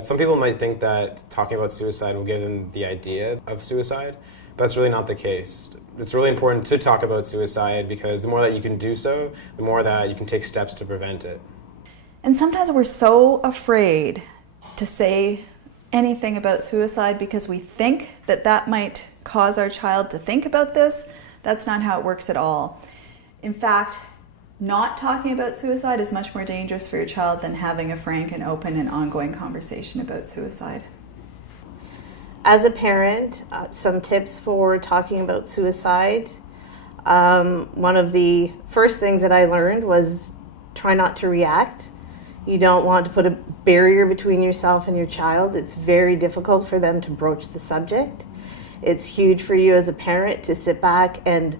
Some people might think that talking about suicide will give them the idea of suicide, but that's really not the case. It's really important to talk about suicide because the more that you can do so, the more that you can take steps to prevent it. And sometimes we're so afraid to say anything about suicide because we think that that might cause our child to think about this. That's not how it works at all. In fact, not talking about suicide is much more dangerous for your child than having a frank and open and ongoing conversation about suicide. As a parent, some tips for talking about suicide. One of the first things that I learned was try not to react. You don't want to put a barrier between yourself and your child. It's very difficult for them to broach the subject. It's huge for you as a parent to sit back and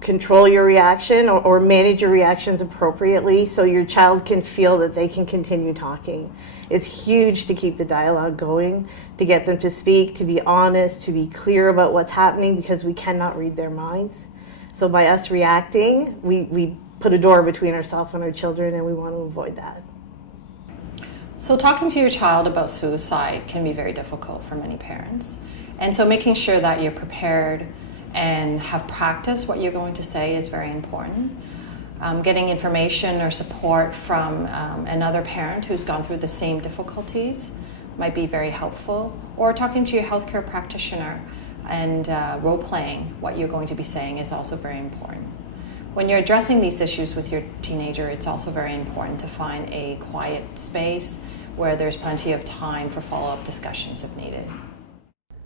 control your reaction or manage your reactions appropriately so your child can feel that they can continue talking. It's huge to keep the dialogue going, to get them to speak, to be honest, to be clear about what's happening because we cannot read their minds. So by us reacting, we put a door between ourselves and our children, and we want to avoid that. So talking to your child about suicide can be very difficult for many parents. And so making sure that you're prepared and have practiced what you're going to say is very important. Getting information or support from another parent who's gone through the same difficulties might be very helpful. Or talking to your healthcare practitioner and role-playing what you're going to be saying is also very important. When you're addressing these issues with your teenager, it's also very important to find a quiet space where there's plenty of time for follow-up discussions if needed.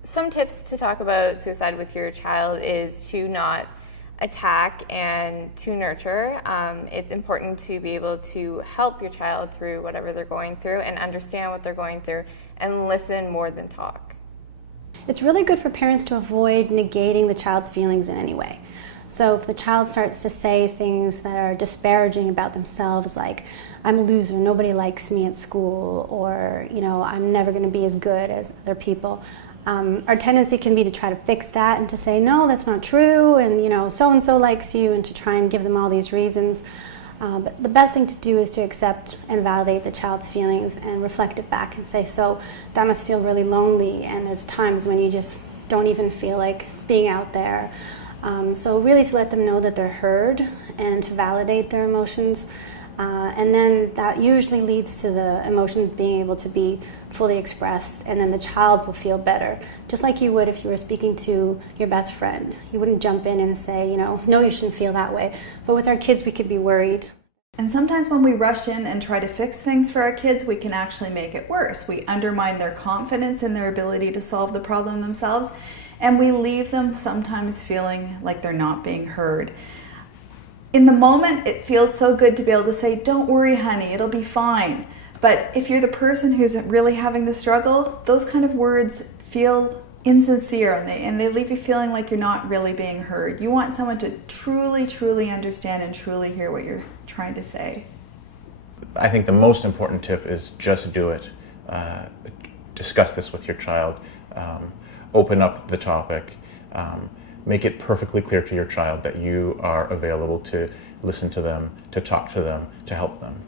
Some tips to talk about suicide with your child is to not attack and to nurture. It's important to be able to help your child through whatever they're going through and understand what they're going through and listen more than talk. It's really good for parents to avoid negating the child's feelings in any way. So if the child starts to say things that are disparaging about themselves, like, I'm a loser, nobody likes me at school, or, I'm never going to be as good as other people, our tendency can be to try to fix that and to say, no, that's not true, and so-and-so likes you, and to try and give them all these reasons. But the best thing to do is to accept and validate the child's feelings and reflect it back and say, so that must feel really lonely, and there's times when you just don't even feel like being out there. So really to let them know that they're heard and to validate their emotions. And then that usually leads to the emotion being able to be fully expressed, and then the child will feel better. Just like you would if you were speaking to your best friend. You wouldn't jump in and say, no, you shouldn't feel that way. But with our kids, we could be worried. And sometimes when we rush in and try to fix things for our kids, we can actually make it worse. We undermine their confidence in their ability to solve the problem themselves, and we leave them sometimes feeling like they're not being heard. In the moment, it feels so good to be able to say, don't worry, honey, it'll be fine. But if you're the person who's really having the struggle, those kind of words feel insincere, and they leave you feeling like you're not really being heard. You want someone to truly, truly understand and truly hear what you're trying to say. I think the most important tip is just do it. Discuss this with your child. Open up the topic. Make it perfectly clear to your child that you are available to listen to them, to talk to them, to help them.